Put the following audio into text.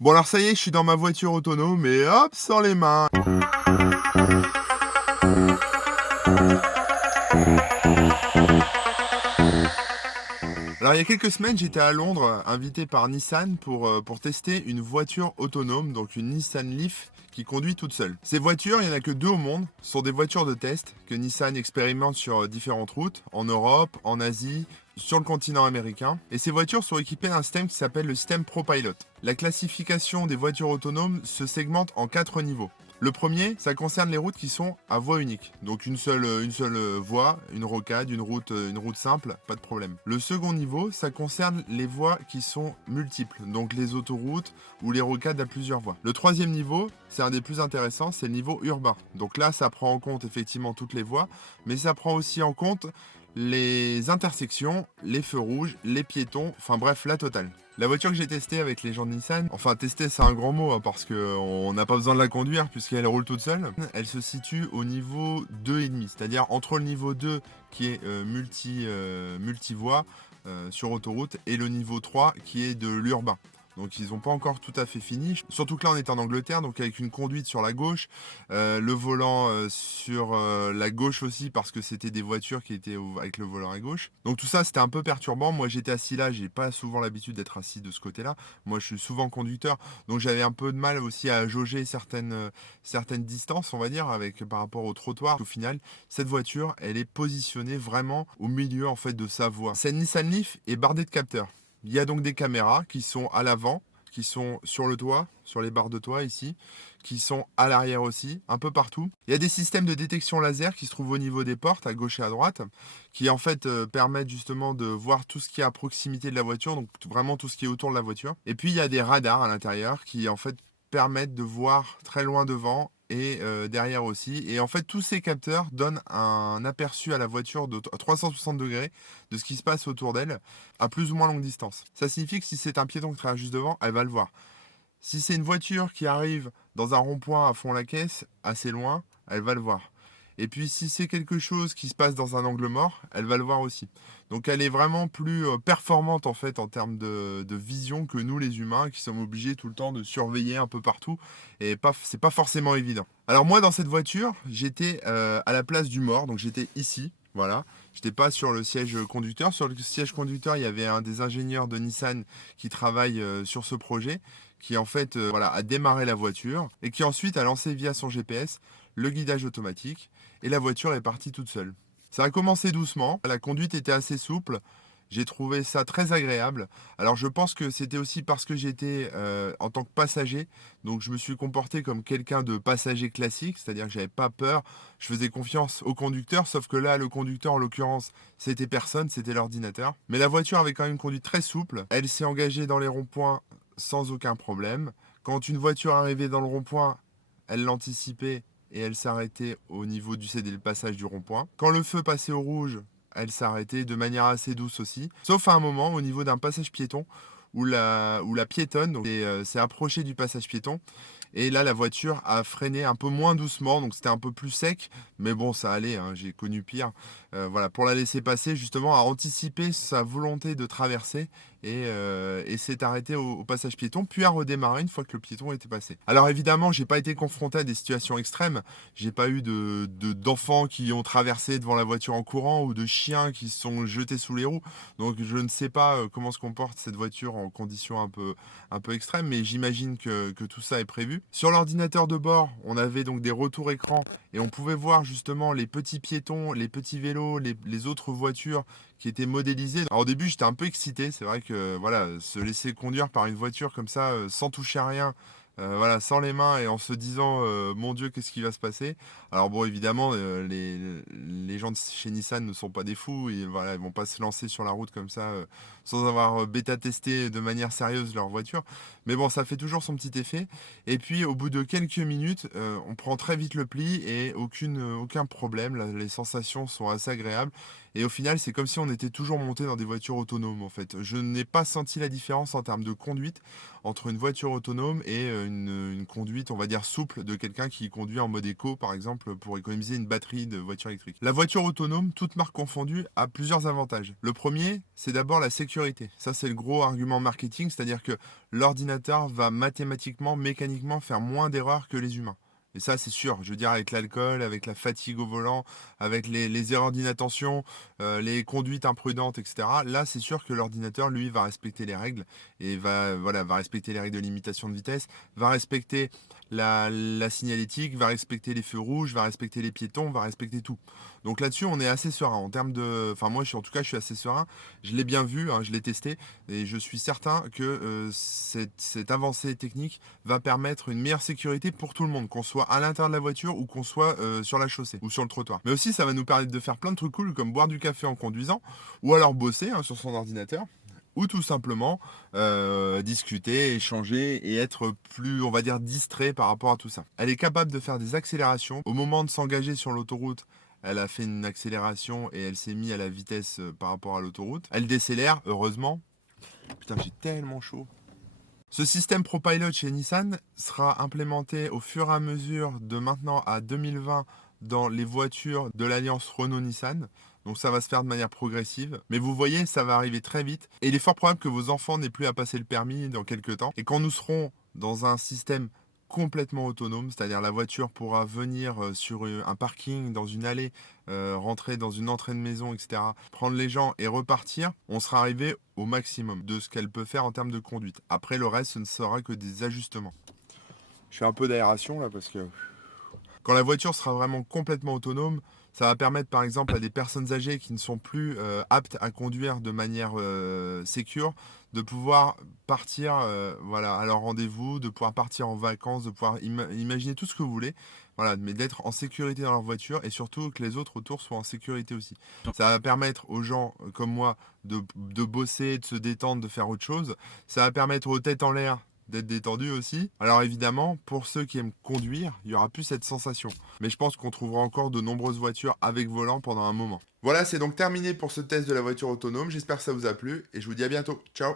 Bon alors ça y est, je suis dans ma voiture autonome et hop, sans les mains. Alors il y a quelques semaines, j'étais à Londres, invité par Nissan pour tester une voiture autonome, donc une Nissan Leaf qui conduit toute seule. Ces voitures, il n'y en a que 2 au monde, ce sont des voitures de test que Nissan expérimente sur différentes routes, en Europe, en Asie, sur le continent américain. Et ces voitures sont équipées d'un système qui s'appelle le système ProPilot. La classification des voitures autonomes se segmente en 4 niveaux. Le premier, ça concerne les routes qui sont à voie unique. Donc une seule voie, une rocade, une route simple, pas de problème. Le second niveau, ça concerne les voies qui sont multiples. Donc les autoroutes ou les rocades à plusieurs voies. Le troisième niveau, c'est un des plus intéressants, c'est le niveau urbain. Donc là, ça prend en compte effectivement toutes les voies, mais ça prend aussi en compte les intersections, les feux rouges, les piétons, enfin bref, la totale. La voiture que j'ai testée avec les gens de Nissan, enfin tester c'est un grand mot hein, parce qu'on n'a pas besoin de la conduire puisqu'elle roule toute seule, elle se situe au niveau 2,5, c'est-à-dire entre le niveau 2 qui est multi-voie sur autoroute et le niveau 3 qui est de l'urbain. Donc ils n'ont pas encore tout à fait fini. Surtout que là on est en Angleterre, donc avec une conduite sur la gauche, le volant sur la gauche aussi parce que c'était des voitures qui étaient avec le volant à gauche. Donc tout ça c'était un peu perturbant. Moi j'étais assis là, j'ai pas souvent l'habitude d'être assis de ce côté-là. Moi je suis souvent conducteur, donc j'avais un peu de mal aussi à jauger certaines distances, on va dire, avec par rapport au trottoir. Au final, cette voiture, elle est positionnée vraiment au milieu en fait de sa voie. Cette Nissan Leaf est bardée de capteurs. Il y a donc des caméras qui sont à l'avant, qui sont sur le toit, sur les barres de toit ici, qui sont à l'arrière aussi, un peu partout. Il y a des systèmes de détection laser qui se trouvent au niveau des portes, à gauche et à droite, qui en fait permettent justement de voir tout ce qui est à proximité de la voiture, donc vraiment tout ce qui est autour de la voiture. Et puis il y a des radars à l'intérieur qui en fait permettent de voir très loin devant et derrière aussi. Et en fait, tous ces capteurs donnent un aperçu à la voiture de 360 degrés de ce qui se passe autour d'elle à plus ou moins longue distance. Ça signifie que si c'est un piéton qui traverse juste devant, elle va le voir. Si c'est une voiture qui arrive dans un rond-point à fond la caisse, assez loin, elle va le voir. Et puis si c'est quelque chose qui se passe dans un angle mort, elle va le voir aussi. Donc elle est vraiment plus performante en fait en termes de vision que nous les humains qui sommes obligés tout le temps de surveiller un peu partout et c'est pas forcément évident. Alors moi dans cette voiture, j'étais à la place du mort, donc j'étais ici, voilà. J'étais pas sur le siège conducteur. Sur le siège conducteur, il y avait un des ingénieurs de Nissan qui travaille sur ce projet qui en fait voilà, a démarré la voiture et qui ensuite a lancé via son GPS le guidage automatique et la voiture est partie toute seule. Ça a commencé doucement, la conduite était assez souple, j'ai trouvé ça très agréable. Alors je pense que c'était aussi parce que j'étais en tant que passager, donc je me suis comporté comme quelqu'un de passager classique, c'est-à-dire que j'avais pas peur, je faisais confiance au conducteur, sauf que là le conducteur en l'occurrence c'était personne, c'était l'ordinateur. Mais la voiture avait quand même une conduite très souple, elle s'est engagée dans les ronds-points sans aucun problème. Quand une voiture arrivait dans le rond-point, elle l'anticipait et elle s'arrêtait au niveau du cédé le passage du rond-point. Quand le feu passait au rouge, elle s'arrêtait de manière assez douce aussi. Sauf à un moment, au niveau d'un passage piéton, où la piétonne s'est approchée du passage piéton. Et là, la voiture a freiné un peu moins doucement, donc c'était un peu plus sec. Mais bon, ça allait, hein, j'ai connu pire. Voilà, pour la laisser passer, justement, a anticipé sa volonté de traverser et s'est arrêté au passage piéton, puis a redémarré une fois que le piéton était passé. Alors évidemment, j'ai pas été confronté à des situations extrêmes. J'ai pas eu d'enfants qui ont traversé devant la voiture en courant ou de chiens qui se sont jetés sous les roues. Donc je ne sais pas comment se comporte cette voiture en conditions un peu extrêmes, mais j'imagine que tout ça est prévu. Sur l'ordinateur de bord, on avait donc des retours écran et on pouvait voir justement les petits piétons, les petits vélos, les autres voitures qui étaient modélisées. Alors, au début, j'étais un peu excité. C'est vrai que voilà, se laisser conduire par une voiture comme ça, sans toucher à rien, voilà, sans les mains et en se disant mon Dieu, qu'est-ce qui va se passer? Alors bon, évidemment, les gens de chez Nissan ne sont pas des fous et voilà, ils vont pas se lancer sur la route comme ça sans avoir bêta testé de manière sérieuse leur voiture. Mais bon, ça fait toujours son petit effet. Et puis au bout de quelques minutes, on prend très vite le pli et aucun problème. Les sensations sont assez agréables. Et au final, c'est comme si on était toujours monté dans des voitures autonomes en fait. Je n'ai pas senti la différence en termes de conduite entre une voiture autonome et une conduite, on va dire, souple de quelqu'un qui conduit en mode éco, par exemple, pour économiser une batterie de voiture électrique. La voiture autonome, toute marque confondue, a plusieurs avantages. Le premier, c'est d'abord la sécurité. Ça, c'est le gros argument marketing, c'est-à-dire que l'ordinateur va mathématiquement, mécaniquement faire moins d'erreurs que les humains. Et ça, c'est sûr. Je veux dire, avec l'alcool, avec la fatigue au volant, avec les erreurs d'inattention, les conduites imprudentes, etc. Là, c'est sûr que l'ordinateur, lui, va respecter les règles et va respecter les règles de limitation de vitesse, va respecter la signalétique, va respecter les feux rouges, va respecter les piétons, va respecter tout. Donc là-dessus, on est assez serein. En termes de... Enfin, moi, en tout cas, je suis assez serein. Je l'ai bien vu, hein, je l'ai testé, et je suis certain que cette avancée technique va permettre une meilleure sécurité pour tout le monde, qu'on soit à l'intérieur de la voiture ou qu'on soit sur la chaussée ou sur le trottoir. Mais aussi, ça va nous permettre de faire plein de trucs cool, comme boire du café en conduisant, ou alors bosser sur son ordinateur, ou tout simplement discuter, échanger et être plus, on va dire, distrait par rapport à tout ça. Elle est capable de faire des accélérations. Au moment de s'engager sur l'autoroute, elle a fait une accélération et elle s'est mise à la vitesse par rapport à l'autoroute. Elle décélère, heureusement. Putain, j'ai tellement chaud. Ce système ProPilot chez Nissan sera implémenté au fur et à mesure de maintenant à 2020 dans les voitures de l'alliance Renault-Nissan. Donc ça va se faire de manière progressive. Mais vous voyez, ça va arriver très vite. Et il est fort probable que vos enfants n'aient plus à passer le permis dans quelques temps. Et quand nous serons dans un système complètement autonome, c'est-à-dire la voiture pourra venir sur un parking, dans une allée, rentrer dans une entrée de maison, etc., prendre les gens et repartir, on sera arrivé au maximum de ce qu'elle peut faire en termes de conduite. Après, le reste, ce ne sera que des ajustements. Je fais un peu d'aération là parce que quand la voiture sera vraiment complètement autonome, ça va permettre par exemple à des personnes âgées qui ne sont plus aptes à conduire de manière sécure de pouvoir partir voilà, à leur rendez-vous, de pouvoir partir en vacances, de pouvoir imaginer tout ce que vous voulez, voilà, mais d'être en sécurité dans leur voiture et surtout que les autres autour soient en sécurité aussi. Ça va permettre aux gens comme moi de bosser, de se détendre, de faire autre chose. Ça va permettre aux têtes en l'air d'être détendu aussi. Alors évidemment, pour ceux qui aiment conduire, il n'y aura plus cette sensation. Mais je pense qu'on trouvera encore de nombreuses voitures avec volant pendant un moment. Voilà, c'est donc terminé pour ce test de la voiture autonome. J'espère que ça vous a plu et je vous dis à bientôt. Ciao!